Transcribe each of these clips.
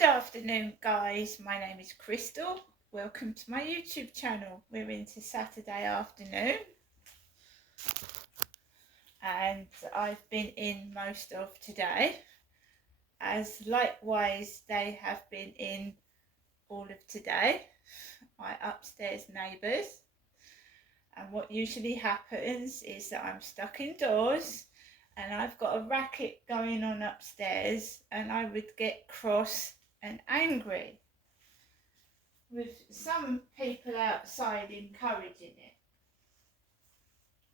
Good afternoon, guys. My name is Crystal. Welcome to my YouTube channel. We're into Saturday afternoon, and I've been in most of today, as likewise they have been in all of today, my upstairs neighbours. And what usually happens is that I'm stuck indoors and I've got a racket going on upstairs, and I would get cross and angry with some people outside encouraging it,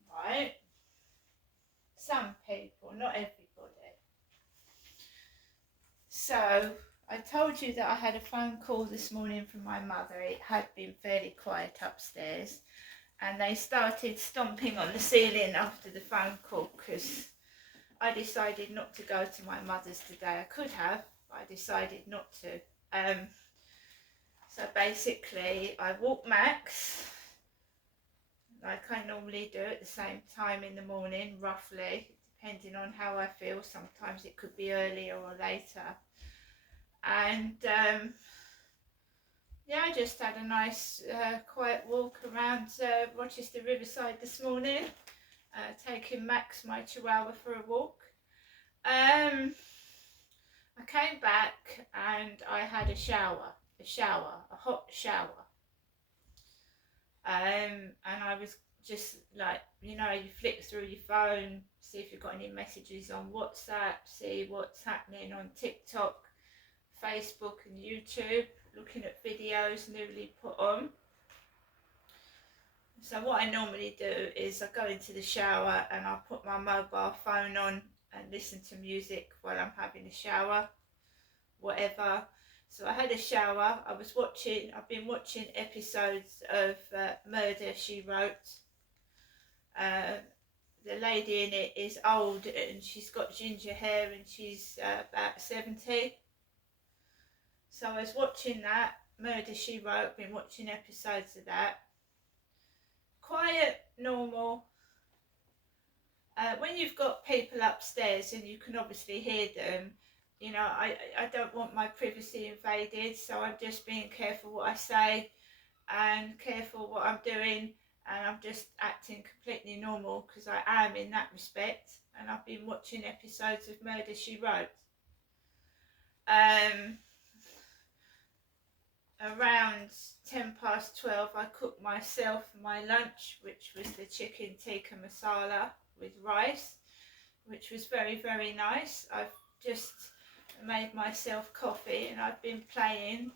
right? Some people, not everybody. So I told you that I had a phone call this morning from my mother. It had been fairly quiet upstairs, and they started stomping on the ceiling after the phone call because I decided not to go to my mother's today. I could have, but I decided not to. So basically I walk Max like I normally do at the same time in the morning, roughly, depending on how I feel. Sometimes it could be earlier or later. And yeah, I just had a nice quiet walk around Rochester Riverside this morning, taking Max, my chihuahua, for a walk. I came back and I had a hot shower. And I was just like, you flick through your phone, see if you've got any messages on WhatsApp, see what's happening on TikTok, Facebook and YouTube, looking at videos newly put on. So what I normally do is I go into the shower and I put my mobile phone on and listen to music while I'm having a shower, whatever. So I had a shower. I've been watching episodes of Murder, She Wrote. The lady in it is old and she's got ginger hair and she's about 70. So I was watching that, Murder, She Wrote, been watching episodes of that. Quiet, normal. When you've got people upstairs and you can obviously hear them, I don't want my privacy invaded, so I'm just being careful what I say and careful what I'm doing, and I'm just acting completely normal because I am in that respect. And I've been watching episodes of Murder, She Wrote. Around 12:10 I cooked myself my lunch, which was the chicken tikka masala with rice, which was very, very nice. I've just made myself coffee and I've been playing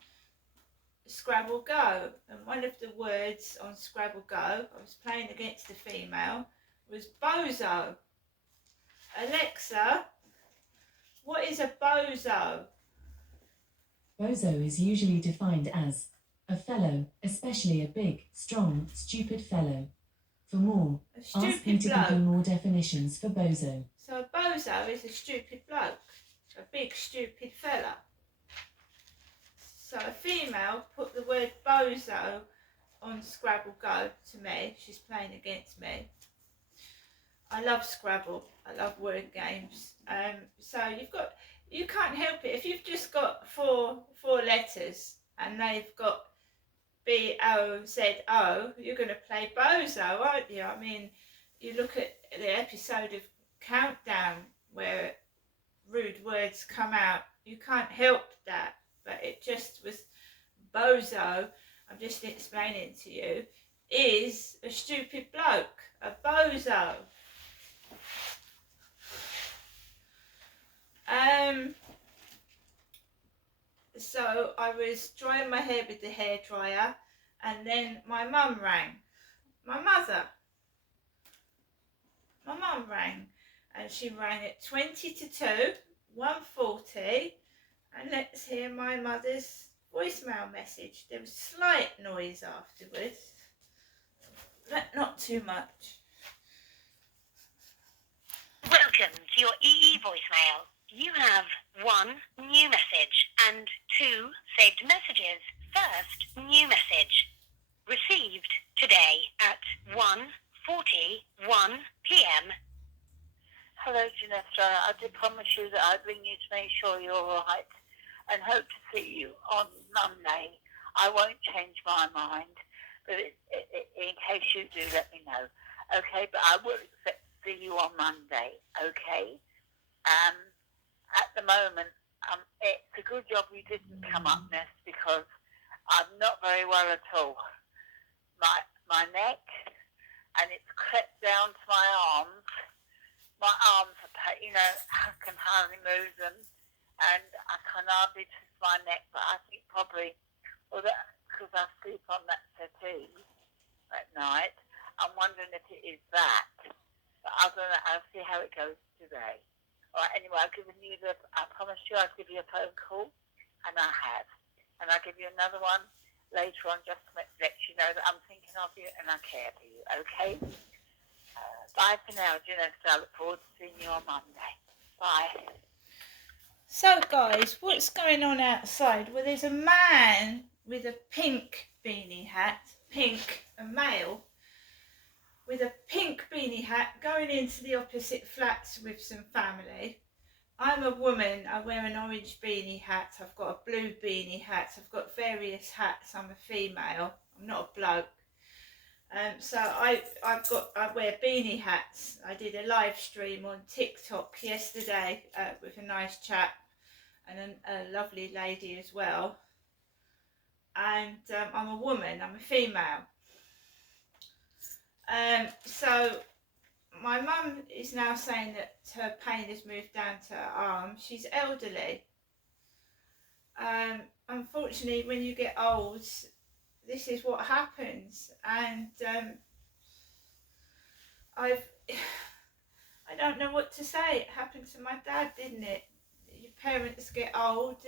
Scrabble Go, and one of the words on Scrabble Go, I was playing against a female, was bozo. Alexa, what is a bozo? Bozo is usually defined as a fellow, especially a big, strong, stupid fellow. For more, ask Peter Google more definitions for bozo. So a bozo is a stupid bloke, a big stupid fella. So a female put the word bozo on Scrabble Go to me. She's playing against me. I love Scrabble. I love word games. So you can't help it. If you've just got four letters and they've got BOZO, you're going to play bozo, aren't you? I mean, you look at the episode of Countdown where rude words come out. You can't help that, but it just was bozo. I'm just explaining to you, is a stupid bloke, a bozo. So I was drying my hair with the hairdryer, and then my mum rang. My mum rang, and she rang at 2, 1:40, and let's hear my mother's voicemail message. There was slight noise afterwards, but not too much. Welcome to your EE voicemail. You have 1 new message and 2 saved messages. First new message. Received today at 1:41 p.m. Hello, Janessa. I did promise you that I'd ring you to make sure you're all right. and hope to see you on Monday. I won't change my mind, but in case you do, let me know. Okay, but I will expect to see you on Monday. Okay. At the moment, it's a good job you didn't come up, Ness, because I'm not very well at all. My neck, and it's crept down to my arms. My arms are, I can hardly move them, and I can hardly twist my neck. But I think probably, because I sleep on that settee at night, I'm wondering if it is that. But other than that, I'll see how it goes today. All right, anyway, I promised you I'd give you a phone call, and I have. And I'll give you another one later on just to let you know that I'm thinking of you and I care for you, okay? Bye for now, Janessa. I look forward to seeing you on Monday. Bye. So, guys, what's going on outside? Well, there's a man with a pink beanie hat, a male, with a pink beanie hat going into the opposite flats with some family. I'm a woman, I wear an orange beanie hat, I've got a blue beanie hat, I've got various hats, I'm a female, I'm not a bloke. So I wear beanie hats. I did a live stream on TikTok yesterday with a nice chap and a lovely lady as well. And I'm a woman, I'm a female. So my mum is now saying that her pain has moved down to her arm. She's elderly. Unfortunately, when you get old, this is what happens. And I don't know what to say. It happened to my dad, didn't it? Your parents get old,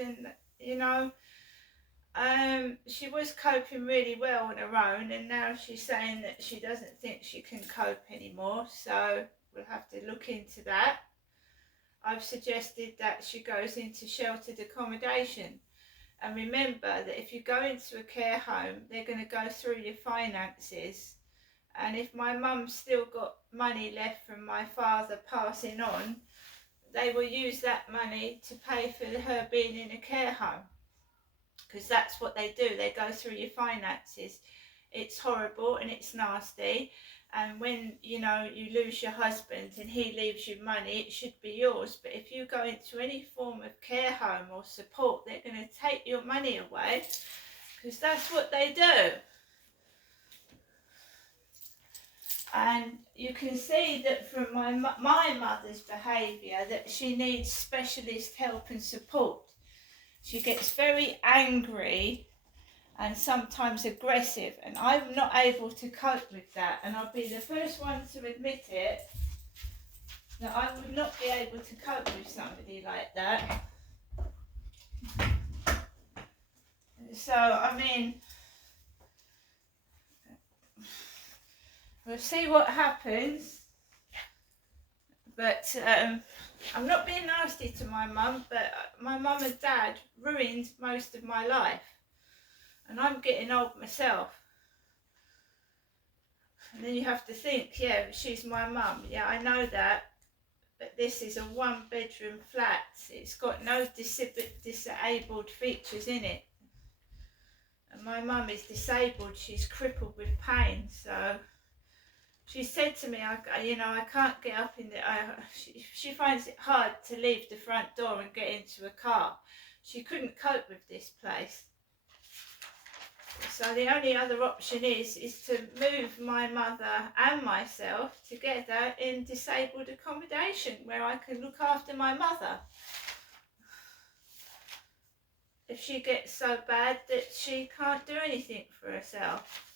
and she was coping really well on her own, and now she's saying that she doesn't think she can cope anymore, so we'll have to look into that. I've suggested that she goes into sheltered accommodation, and remember that if you go into a care home, they're going to go through your finances, and if my mum's still got money left from my father passing on, they will use that money to pay for her being in a care home. Because that's what they do, they go through your finances. It's horrible and it's nasty, and when you lose your husband and he leaves you money, it should be yours. But if you go into any form of care home or support, they're going to take your money away, because that's what they do. And you can see that from my mother's behaviour that she needs specialist help and support. She gets very angry and sometimes aggressive, and I'm not able to cope with that, and I'll be the first one to admit it, that I would not be able to cope with somebody like that. So, I mean, we'll see what happens, but I'm not being nasty to my mum, but my mum and dad ruined most of my life, and I'm getting old myself. And then you have to think, yeah, she's my mum, yeah, I know that, but this is a 1-bedroom flat. It's got no disabled features in it, and my mum is disabled. She's crippled with pain, so she said to me, I can't get up in the... She finds it hard to leave the front door and get into a car. She couldn't cope with this place. So the only other option is to move my mother and myself together in disabled accommodation where I can look after my mother. If she gets so bad that she can't do anything for herself.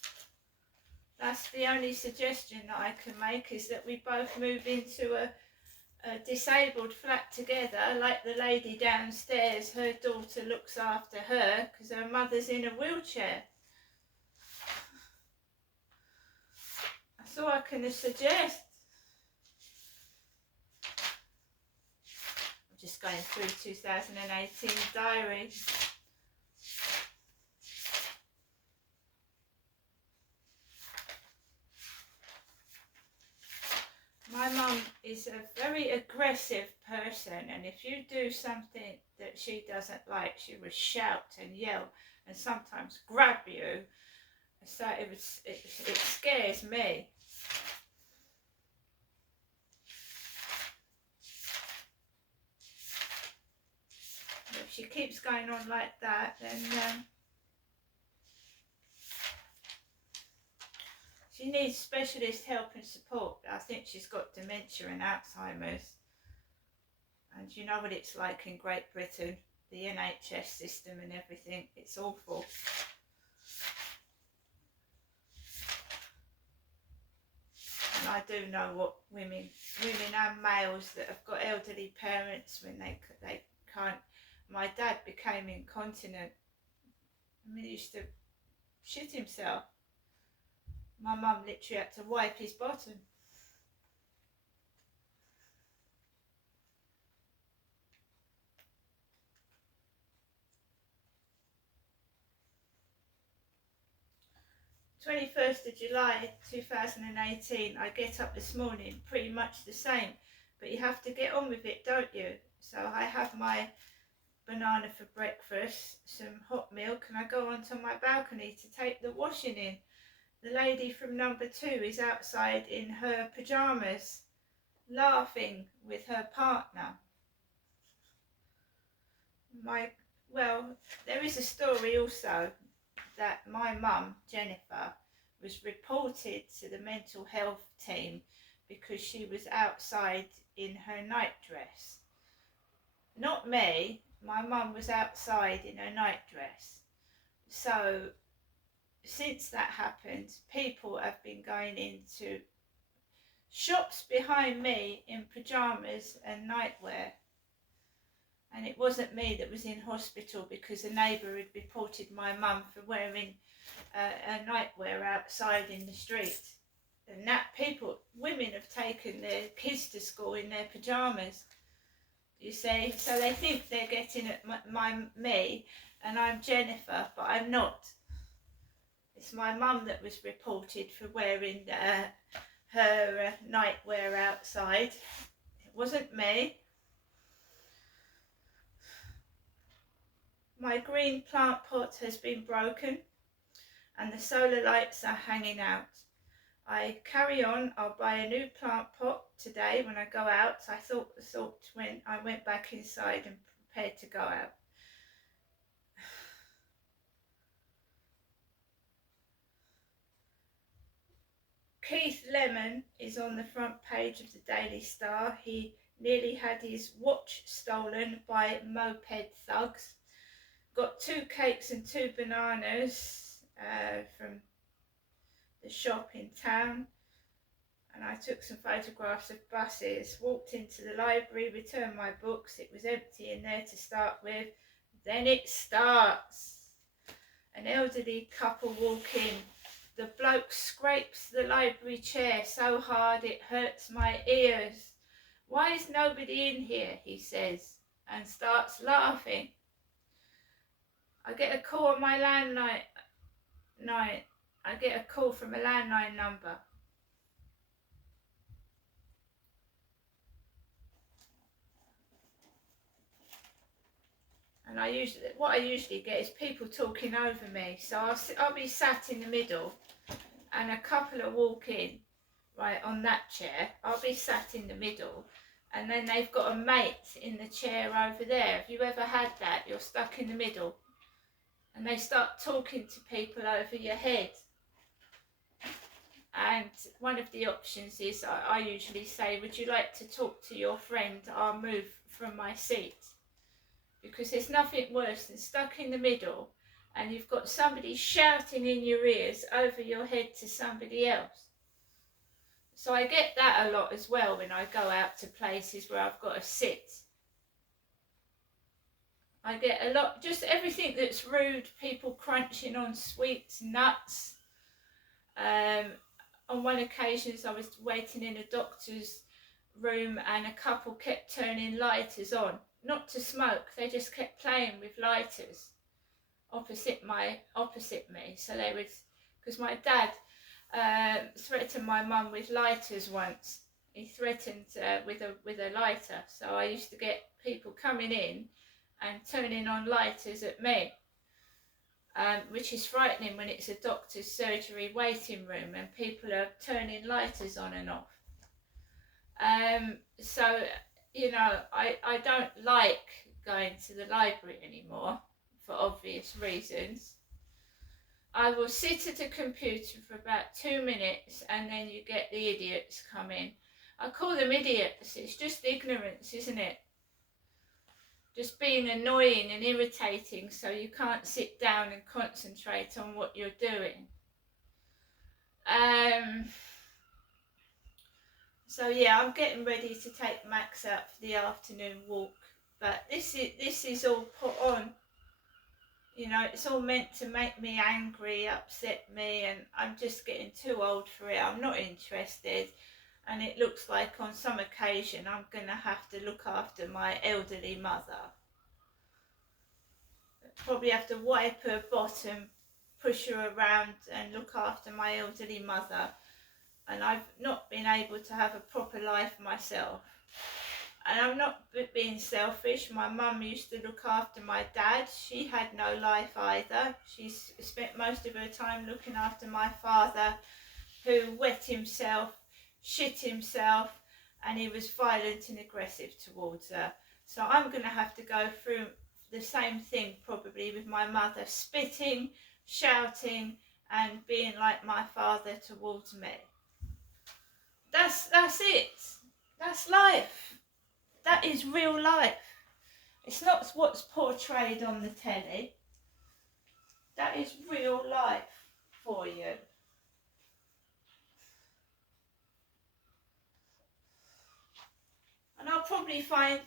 That's the only suggestion that I can make, is that we both move into a disabled flat together, like the lady downstairs. Her daughter looks after her because her mother's in a wheelchair. That's all I can suggest. I'm just going through 2018 diary. My mum is a very aggressive person, and if you do something that she doesn't like, she will shout and yell and sometimes grab you. So it scares me. If she keeps going on like that, then she needs specialist help and support. I think she's got dementia and Alzheimer's. And you know what it's like in Great Britain, the NHS system and everything. It's awful. And I do know what women and males that have got elderly parents, when they can't. My dad became incontinent. I mean, he used to shit himself. My mum literally had to wipe his bottom. July 2018, I get up this morning pretty much the same, but you have to get on with it, don't you? So I have my banana for breakfast, some hot milk, and I go onto my balcony to take the washing in. The lady from number 2 is outside in her pyjamas, laughing with her partner. There is a story also that my mum, Jennifer, was reported to the mental health team because she was outside in her nightdress. Not me, my mum was outside in her nightdress. So since that happened, people have been going into shops behind me in pyjamas and nightwear. And it wasn't me that was in hospital because a neighbour had reported my mum for wearing a nightwear outside in the street. And that women have taken their kids to school in their pyjamas, you see. So they think they're getting at me, and I'm Jennifer, but I'm not. It's my mum that was reported for wearing her nightwear outside. It wasn't me. My green plant pot has been broken and the solar lights are hanging out. I carry on. I'll buy a new plant pot today when I go out. I thought when I went back inside and prepared to go out. Keith Lemon is on the front page of the Daily Star. He nearly had his watch stolen by moped thugs. Got 2 cakes and 2 bananas from the shop in town, and I took some photographs of buses, walked into the library, returned my books. It was empty in there to start with. Then it starts. An elderly couple walk in. The bloke scrapes the library chair so hard it hurts my ears. "Why is nobody in here?" he says, and starts laughing. I get a call on my landline. I get a call from a landline number. And what I usually get is people talking over me. So I'll be sat in the middle, and a couple will walk in, right, on that chair. I'll be sat in the middle, and then they've got a mate in the chair over there. Have you ever had that? You're stuck in the middle, and they start talking to people over your head. And one of the options is I usually say, "Would you like to talk to your friend? I'll move from my seat." Because there's nothing worse than stuck in the middle and you've got somebody shouting in your ears over your head to somebody else. So I get that a lot as well when I go out to places where I've got to sit. I get a lot, just everything that's rude, people crunching on sweets, nuts. On one occasion I was waiting in a doctor's room and a couple kept turning lighters on. Not to smoke, they just kept playing with lighters opposite me. So they would, because my dad threatened my mum with lighters once. he threatened with a lighter. So I used to get people coming in and turning on lighters at me, which is frightening when it's a doctor's surgery waiting room and people are turning lighters on and off. So, you know, I don't like going to the library anymore for obvious reasons. I will sit at a computer for about 2 minutes and then you get the idiots come in. I call them idiots, it's just ignorance, isn't it? Just being annoying and irritating so you can't sit down and concentrate on what you're doing. So yeah, I'm getting ready to take Max out for the afternoon walk, but this is all put on. You know, it's all meant to make me angry, upset me, and I'm just getting too old for it. I'm not interested, and it looks like on some occasion I'm going to have to look after my elderly mother. Probably have to wipe her bottom, push her around and look after my elderly mother. And I've not been able to have a proper life myself. And I'm not being selfish. My mum used to look after my dad. She had no life either. She spent most of her time looking after my father, who wet himself, shit himself, and he was violent and aggressive towards her. So I'm going to have to go through the same thing probably with my mother, spitting, shouting, and being like my father towards me. That's it. That's life. That is real life. It's not what's portrayed on the telly. That is real life for you. And I'll probably find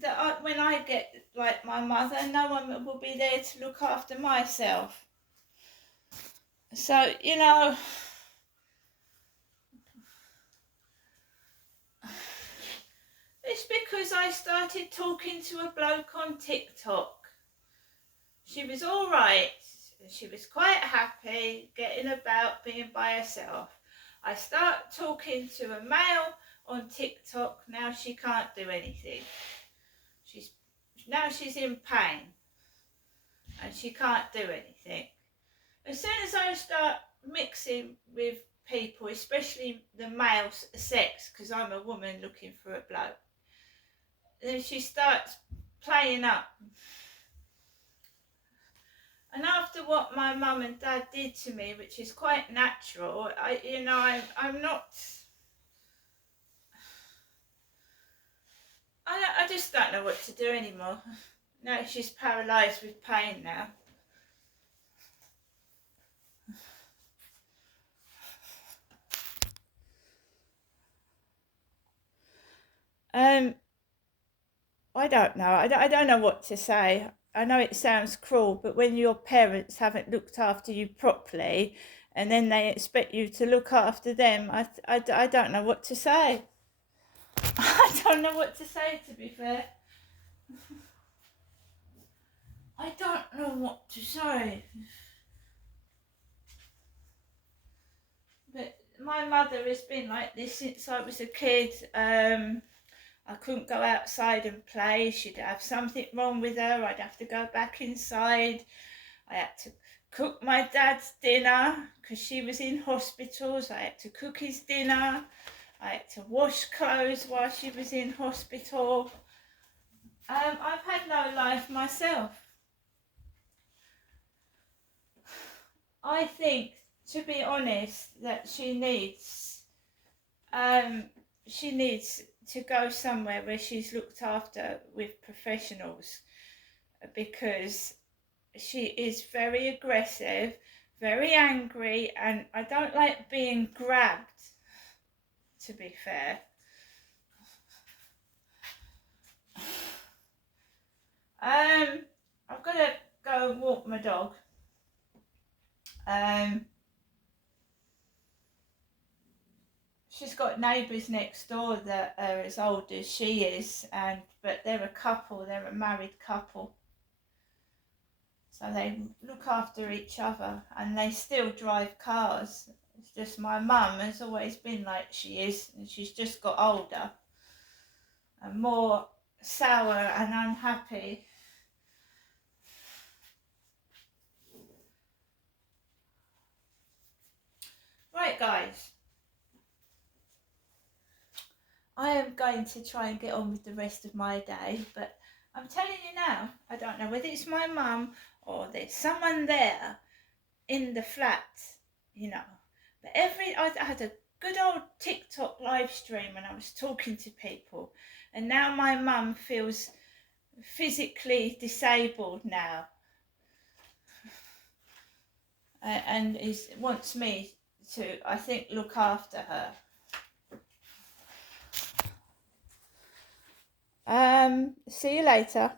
that when I get like my mother, no one will be there to look after myself. So, you know, it's because I started talking to a bloke on TikTok. She was all right. She was quite happy getting about, being by herself. I start talking to a male on TikTok. Now she can't do anything. Now she's in pain and she can't do anything. As soon as I start mixing with people, especially the male sex, because I'm a woman looking for a bloke, then she starts playing up. And after what my mum and dad did to me, which is quite natural, I'm not. I just don't know what to do anymore. No, she's paralysed with pain now. I don't know. I don't know what to say. I know it sounds cruel, but when your parents haven't looked after you properly and then they expect you to look after them, I don't know what to say. I don't know what to say, to be fair. I don't know what to say. But my mother has been like this since I was a kid. I couldn't go outside and play. She'd have something wrong with her. I'd have to go back inside. I had to cook my dad's dinner because she was in hospital. So I had to cook his dinner. I had to wash clothes while she was in hospital. I've had no life myself. I think, to be honest, that she needs to go somewhere where she's looked after with professionals, because she is very aggressive, very angry, and I don't like being grabbed, to be fair. I've got to go and walk my dog. She's got neighbours next door that are as old as she is, but they're a couple, they're a married couple. So they look after each other and they still drive cars. It's just my mum has always been like she is, and she's just got older and more sour and unhappy. Right, guys, I am going to try and get on with the rest of my day, but I'm telling you now, I don't know whether it's my mum or there's someone there in the flat, you know. But I had a good old TikTok live stream and I was talking to people, and now my mum feels physically disabled now, and wants me to, I think, look after her. See you later.